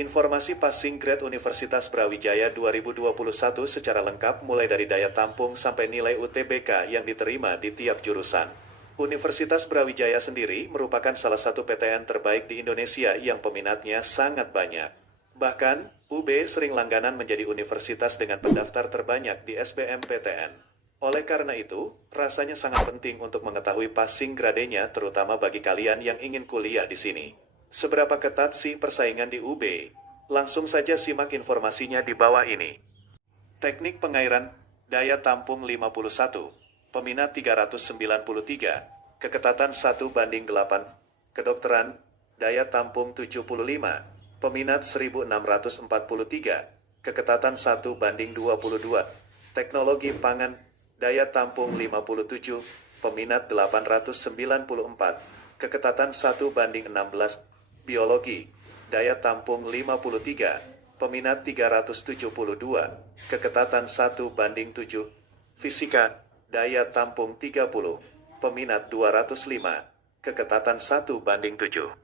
Informasi passing grade Universitas Brawijaya 2021 secara lengkap mulai dari daya tampung sampai nilai UTBK yang diterima di tiap jurusan. Universitas Brawijaya sendiri merupakan salah satu PTN terbaik di Indonesia yang peminatnya sangat banyak. Bahkan, UB sering langganan menjadi universitas dengan pendaftar terbanyak di SBMPTN. Oleh karena itu, rasanya sangat penting untuk mengetahui passing grade-nya terutama bagi kalian yang ingin kuliah di sini. Seberapa ketat sih persaingan di UB? Langsung saja simak informasinya di bawah ini. Teknik pengairan, daya tampung 51, peminat 393, keketatan 1:8. Kedokteran, daya tampung 75, peminat 1643, keketatan 1:22. Teknologi pangan, daya tampung 57, peminat 894, keketatan 1:16. Biologi, daya tampung 53, peminat 372, keketatan 1:7. Fisika, daya tampung 30, peminat 205, keketatan 1:7.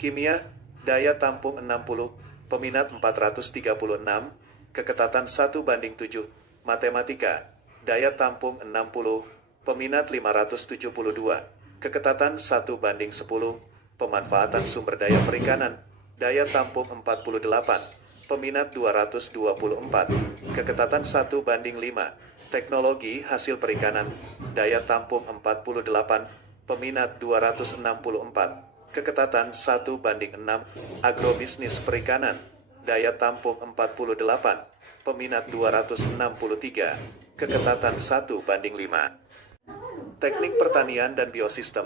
Kimia, daya tampung 60, peminat 436, keketatan 1:7. Matematika, daya tampung 60, peminat 572, keketatan 1:10. Pemanfaatan sumber daya perikanan, daya tampung 48, peminat 224, keketatan 1:5. Teknologi hasil perikanan, daya tampung 48, peminat 264, keketatan 1:6. Agrobisnis perikanan, daya tampung 48, peminat 263, keketatan 1:5. Teknik pertanian dan biosistem,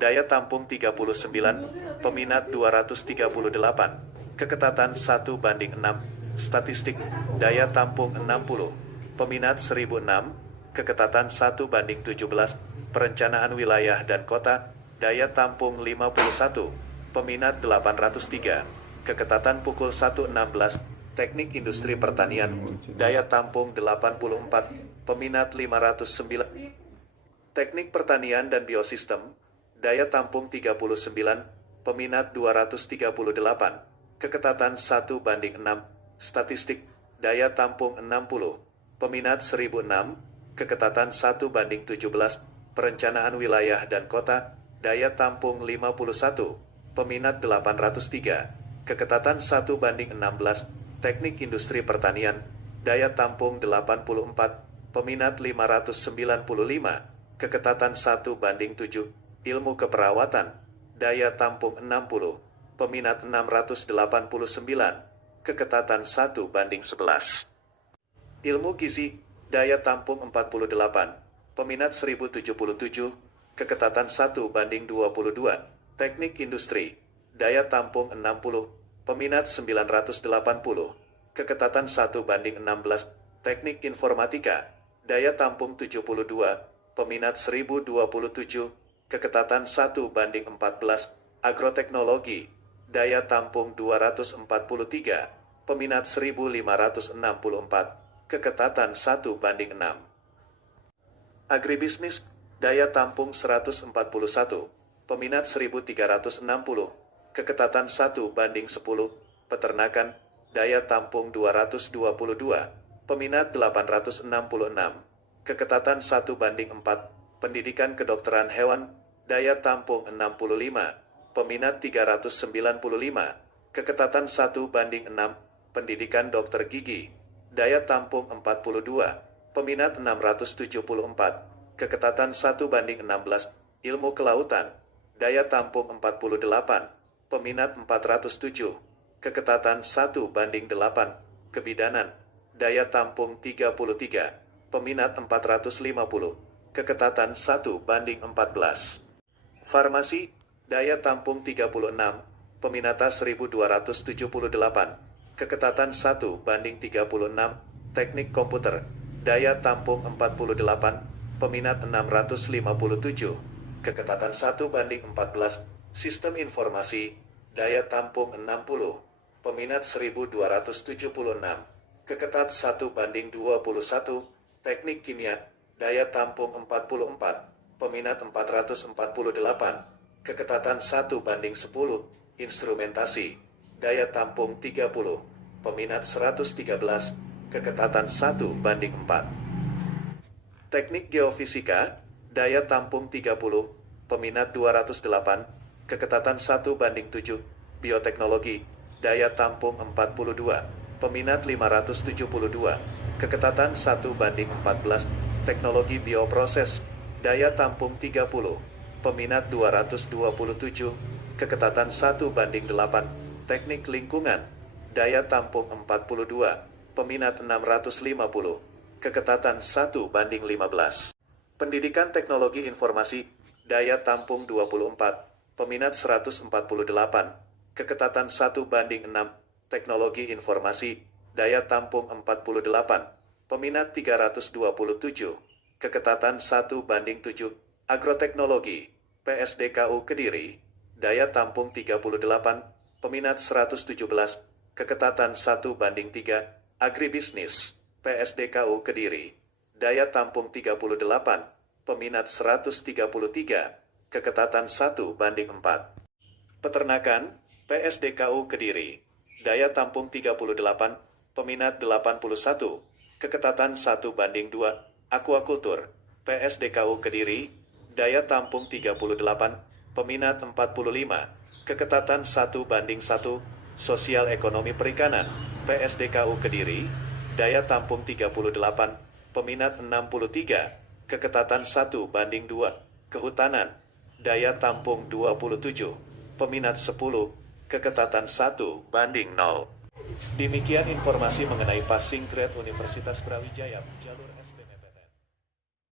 daya tampung 39, peminat 238, keketatan 1:6. Statistik, daya tampung 60, peminat 1006, keketatan 1:17. Perencanaan wilayah dan kota, daya tampung 51, peminat 803, keketatan pukul 1:16. Teknik industri pertanian, daya tampung 84, peminat 509. Teknik pertanian dan biosistem, daya tampung 39, peminat 238, keketatan 1:6. Statistik, daya tampung 60, peminat 1006, keketatan 1:17. Perencanaan wilayah dan kota, daya tampung 51, peminat 803, keketatan 1:16. Teknik industri pertanian, daya tampung 84, peminat 595, keketatan 1:7. Ilmu keperawatan, daya tampung 60, peminat 689, keketatan 1:11. Ilmu gizi, daya tampung 48, peminat 1077, keketatan 1:22. Teknik industri, daya tampung 60, peminat 980, keketatan 1:16. Teknik informatika, daya tampung 72, peminat 1027, keketatan 1:14. Agroteknologi, daya tampung 243, peminat 1564, keketatan 1:6. Agribisnis, daya tampung 141, peminat 1360, keketatan 1:10. Peternakan, daya tampung 222, peminat 866, keketatan 1:4. Pendidikan kedokteran hewan, daya tampung 65, peminat 395, keketatan 1:6. Pendidikan dokter gigi, daya tampung 42, peminat 674, keketatan 1:16. Ilmu kelautan, daya tampung 48, peminat 407, keketatan 1:8. Kebidanan, daya tampung 33, peminat 450, keketatan 1:14. Farmasi, daya tampung 36, peminata 1278, keketatan 1:36. Teknik komputer, daya tampung 48, peminat 657, keketatan 1:14. Sistem informasi, daya tampung 60, peminat 1276, keketat 1:21. Teknik kimia, daya tampung 44, peminat 448, keketatan 1:10. Instrumentasi, daya tampung 30, peminat 113, keketatan 1:4. Teknik geofisika, daya tampung 30, peminat 208, keketatan 1:7. Bioteknologi, daya tampung 42, peminat 572, keketatan 1:14. Teknologi bioproses, daya tampung 30, peminat 227, keketatan 1:8. Teknik lingkungan, daya tampung 42, peminat 650, keketatan 1:15. Pendidikan teknologi informasi, daya tampung 24, peminat 148, keketatan 1:6. Teknologi informasi, daya tampung 48, peminat 327, keketatan 1:7. Agroteknologi, PSDKU Kediri, daya tampung 38, peminat 117, keketatan 1:3. Agribisnis, PSDKU Kediri, daya tampung 38, peminat 133, keketatan 1:4. Peternakan, PSDKU Kediri, daya tampung 38, peminat 81, keketatan 1:2. Aquakultur, PSDKU Kediri, daya tampung 38, peminat 45, keketatan 1:1. Sosial ekonomi perikanan, PSDKU Kediri, daya tampung 38, peminat 63, keketatan 1:2. Kehutanan, daya tampung 27, peminat 10, keketatan 1:0. Demikian informasi mengenai passing grade Universitas Brawijaya jalur SBM.